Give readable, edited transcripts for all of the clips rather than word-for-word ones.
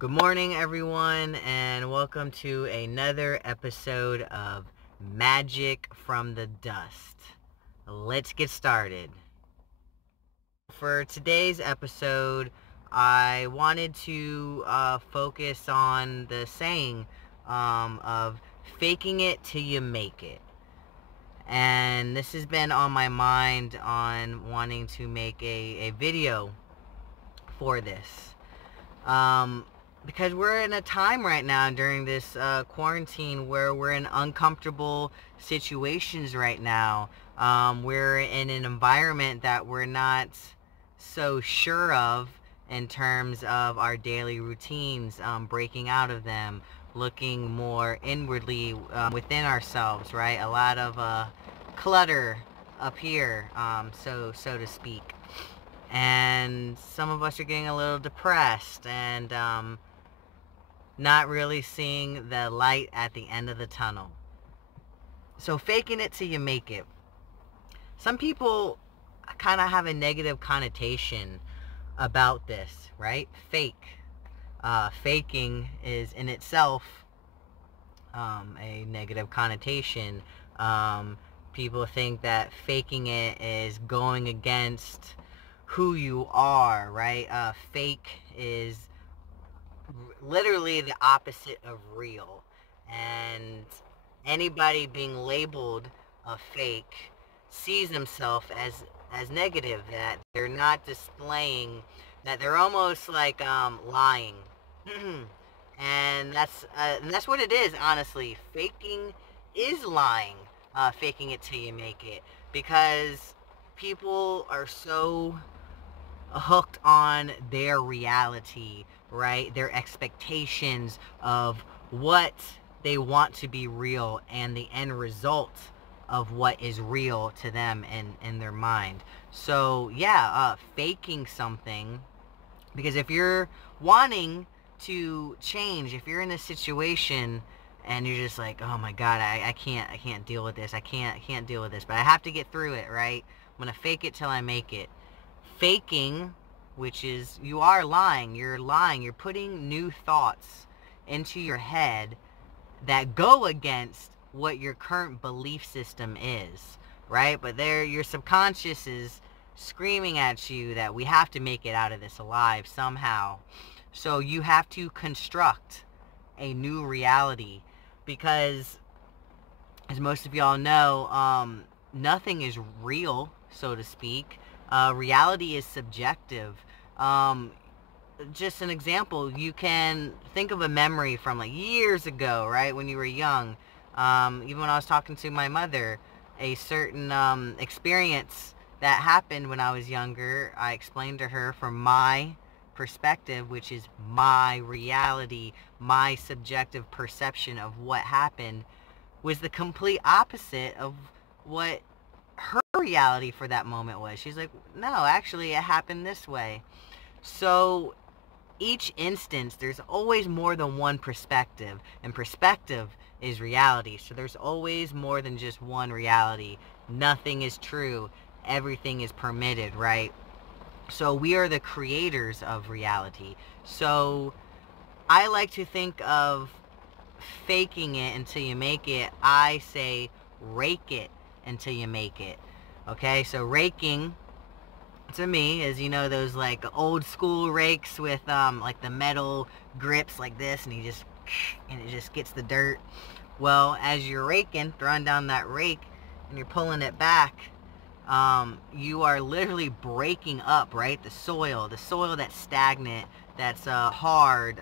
Good morning, everyone, and welcome to another episode of Magic from the Dust. Let's get started. For today's episode, I wanted to focus on the saying of faking it till you make it. And this has been on my mind on wanting to make a video for this. Because we're in a time right now during this quarantine where we're in uncomfortable situations right now. We're in an environment that we're not so sure of in terms of our daily routines, breaking out of them, looking more inwardly within ourselves, right? A lot of clutter up here, so to speak. And some of us are getting a little depressed and not really seeing the light at the end of the tunnel. So faking it till you make it. Some people kind of have a negative connotation about this, right? Faking is in itself a negative connotation. People think that faking it is going against who you are, right? Fake is literally the opposite of real, and anybody being labeled a fake sees themselves as negative, that they're not displaying, that they're almost like lying. And that's what it is, honestly. Faking is lying. Faking it till you make it, because people are so hooked on their reality, right? Their expectations of what they want to be real and the end result of what is real to them in their mind. So yeah, faking something, because if you're wanting to change, if you're in a situation and you're just like, oh my god, I can't deal with this, I can't deal with this, but I have to get through it, right? I'm gonna fake it till I make it. Faking, which is, you are lying, you're putting new thoughts into your head that go against what your current belief system is, right? But your subconscious is screaming at you that we have to make it out of this alive somehow. So you have to construct a new reality, because as most of y'all know, nothing is real, so to speak. Reality is subjective. Just an example, you can think of a memory from like years ago, right, when you were young. Even when I was talking to my mother, a certain experience that happened when I was younger, I explained to her from my perspective, which is my reality, my subjective perception of what happened, was the complete opposite of what her reality for that moment was. She's like, no, actually it happened this way. So each instance, there's always more than one perspective, and perspective is reality. So there's always more than just one reality. Nothing is true, everything is permitted, right? So we are the creators of reality. So I like to think of faking it until you make it. I say rake it until you make it. Okay, so raking to me is, you know, those like old school rakes with like the metal grips like this, and it just gets the dirt. Well, as you're raking, throwing down that rake and you're pulling it back, you are literally breaking up, right, the soil that's stagnant, that's hard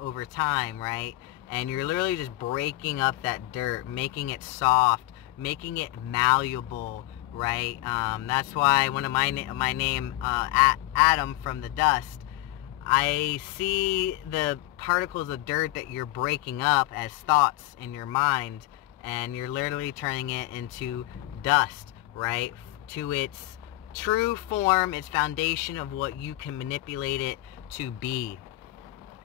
over time, right? And you're literally just breaking up that dirt, making it soft, making it malleable, right? That's why one of my name, Adam from the dust, I see the particles of dirt that you're breaking up as thoughts in your mind, and you're literally turning it into dust, right? To its true form, its foundation of what you can manipulate it to be.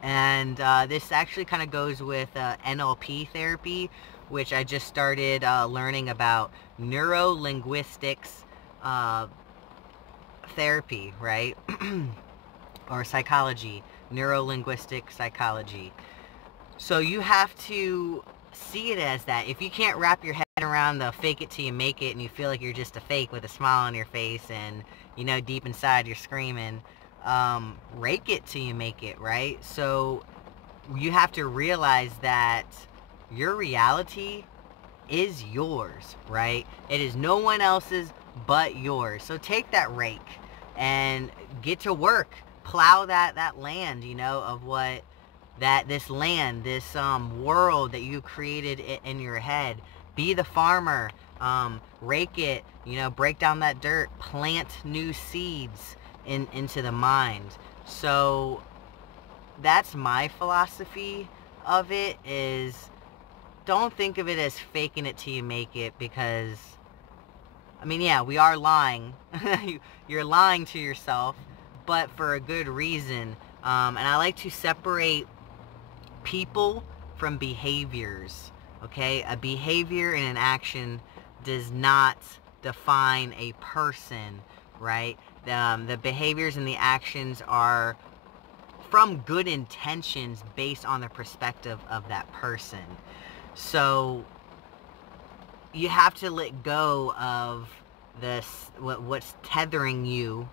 And this actually kind of goes with NLP therapy, which I just started learning about. Neuro-linguistics therapy, right? or psychology, neuro-linguistic psychology. So you have to see it as that. If you can't wrap your head around the fake it till you make it, and you feel like you're just a fake with a smile on your face, and you know deep inside you're screaming, rake it till you make it, right? So you have to realize that your reality is yours, right? It is no one else's but yours. So take that rake and get to work. Plow that land, you know, of what this land, this world that you created in your head. Be the farmer. Rake it, you know, break down that dirt, plant new seeds into the mind. So that's my philosophy of it, is don't think of it as faking it till you make it, because I mean, yeah, we are lying. You're lying to yourself, but for a good reason. And I like to separate people from behaviors, okay? A behavior and an action does not define a person, right? The behaviors and the actions are from good intentions based on the perspective of that person. So you have to let go of this, what's tethering you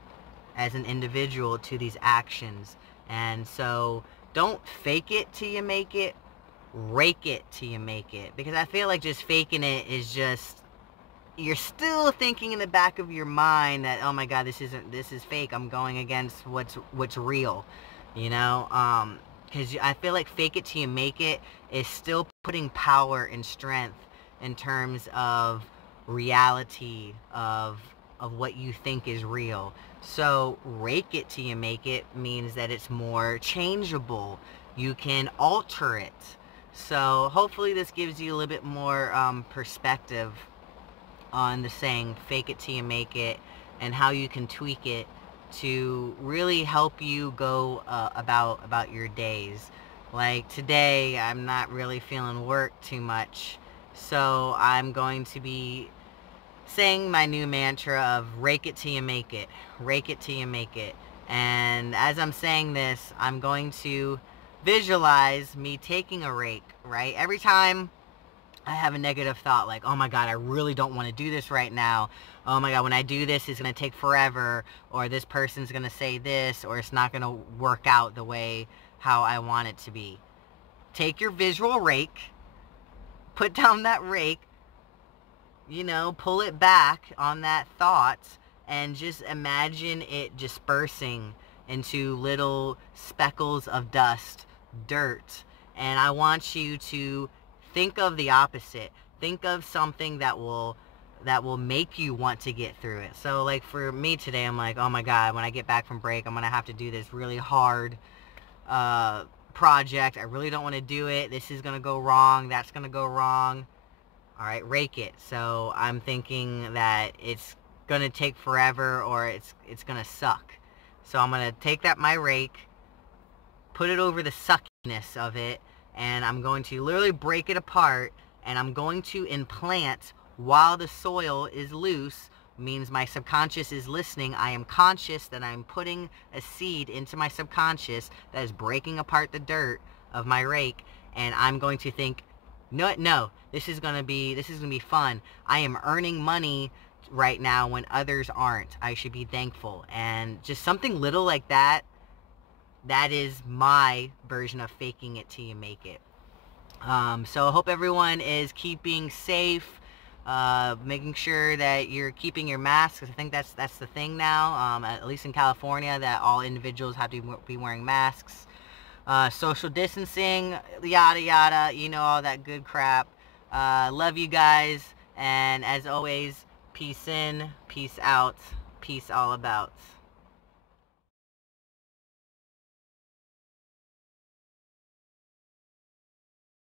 as an individual to these actions. And so don't fake it till you make it, rake it till you make it. Because I feel like just faking it is just, you're still thinking in the back of your mind that, oh my god, this is fake, I'm going against what's real, you know? Because I feel like fake it till you make it is still putting power and strength in terms of reality of what you think is real. So rake it till you make it means that it's more changeable. You can alter it. So hopefully this gives you a little bit more perspective on the saying fake it till you make it, and how you can tweak it to really help you go about your days. Like today, I'm not really feeling work too much, so I'm going to be saying my new mantra of rake it till you make it, rake it till you make it. And as I'm saying this, I'm going to visualize me taking a rake, right? Every time I have a negative thought, like, oh my god, I really don't want to do this right now. Oh my god, when I do this, it's going to take forever, or this person's going to say this, or it's not going to work out the way how I want it to be. Take your visual rake, put down that rake, you know, pull it back on that thought, and just imagine it dispersing into little speckles of dust, dirt. And I want you to think of the opposite. Think of something that will make you want to get through it. So like for me today, I'm like, oh my god, when I get back from break, I'm gonna have to do this really hard project. I really don't want to do it. This is gonna go wrong, that's gonna go wrong. Alright, rake it. So I'm thinking that it's gonna take forever, or it's gonna suck. So I'm gonna take my rake, put it over the suckiness of it, and I'm going to literally break it apart, and I'm going to implant while the soil is loose. Means my subconscious is listening. I am conscious that I'm putting a seed into my subconscious that is breaking apart the dirt of my rake, and I'm going to think, no, this is gonna be fun. I am earning money right now when others aren't. I should be thankful. And just something little like that, that is my version of faking it till you make it. So I hope everyone is keeping safe, making sure that you're keeping your masks, because I think that's the thing now, at least in California, that all individuals have to be wearing masks. Social distancing, yada yada, you know, all that good crap. Love you guys, and as always, peace in, peace out, peace all about.